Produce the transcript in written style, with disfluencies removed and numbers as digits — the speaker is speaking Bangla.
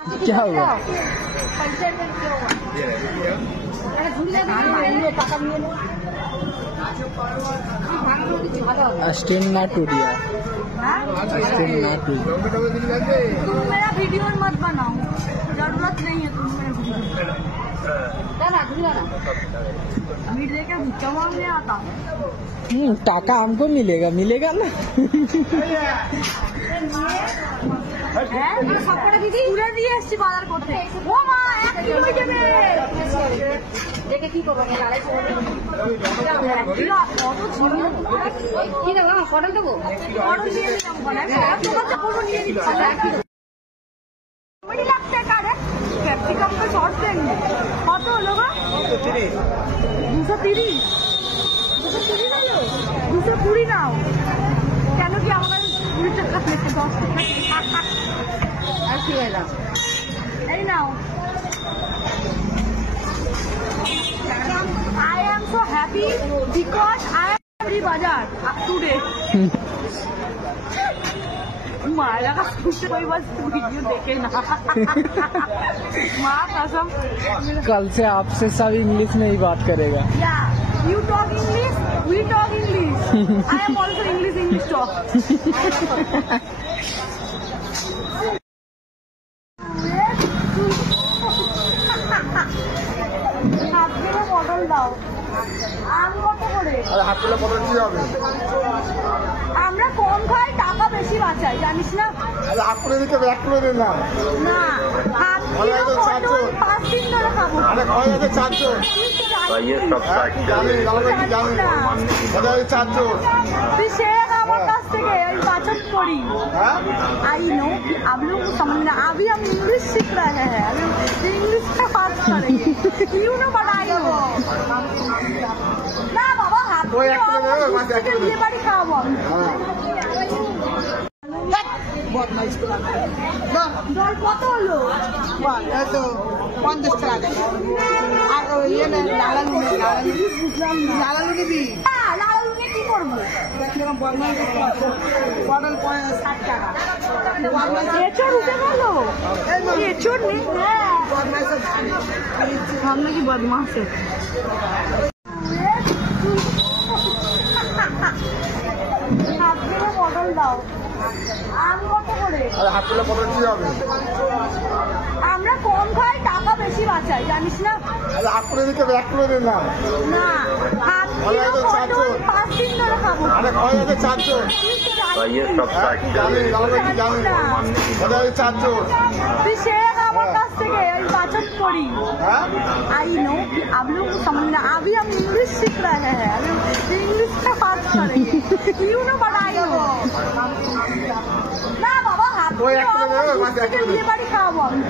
क्या हुआ? स्टीम ना टूटिया, स्टीम ना टूट। तुम मेरा वीडियो मत बनाओ, जरूरत नहीं है तुम मेरा वीडियो देखे भिक्षा मांगने आता। टाका हमको मिलेगा, मिलेगा ना। দিদি ঘুরে দিয়ে এসছি বাজার করতে। ও মা 1 কিলো হয়ে যাবে। দেখে কি করবো? কি দেবো? পটল দেবো? পটল নিয়ে নিলাম। পটল নিয়ে নিচ্ছি। কমেডি লাগছে কারে? ক্যাপসিকাম তো শর্ট দেননি। কত হলো গো? 230। 220 নাও। কেন কি আমার 20 টাকা পেয়েছে? 10 টাকা আর কি হলো? এই নাও। I am so happy because I am very bazaar today. मारा का कोई बस वीडियो देखे ना। माँ कसम। कल से आपसे सब इंग्लिश में ही बात करेगा। Yeah, you talk English, we talk English. I am also English talk. পটল দাও। আম কত করে? হাফ কিলো পটল কি হবে? আমরা কম খাই, টাকা বেশি বাঁচাই, জানিস না? হাফ কিলো দিকে 1 কিলো দিন না। না, হাফ কিলো পটল 5 দিন ধরে খাবো। আরে কয় আছে 400? ये सब জানি তুই সে আমার কাছ থেকে ওই বাচক করি। आई नो आप लोग को समझना, अभी हम इंग्लिश सीख रहे हैं, अभी इंग्लिश का बात करेंगे। You know but I know ना बाबा हाथ দিয়ে বাড়ি খাওয়াবো আমি। দল কত হলো? 50 টাকা। আর ইয়ে লালালু নিবি? লালালু নিয়ে কি করবো? পটল 60 টাকা। এঁচড় উঠে গেল? এঁচড় নেই? ভাবনা কি বদমাস। হাফ কিলো পটল দাও। আম কত করে? হাফ কিলো পটল কি হবে? আমরা কম খাই, টাকা বেশি বাঁচাই, জানিস না? হাফ কিলো দিকে 1 কিলো দিন না। না, হাফ কিলো পটল 5 দিন ধরে খাবো। আরে কয় আছে 400? ये सब জানি 400। তুই সে আমার কাছ থেকে ওই বাচক করি। आई नो आप लोग को समझना, अभी हम इंग्लिश सीख रहे हैं, अभी इंग्लिश का बात करेंगे। You know but I know ना बाबा हाथ দিয়ে বাড়ি খাওয়াবো আমি।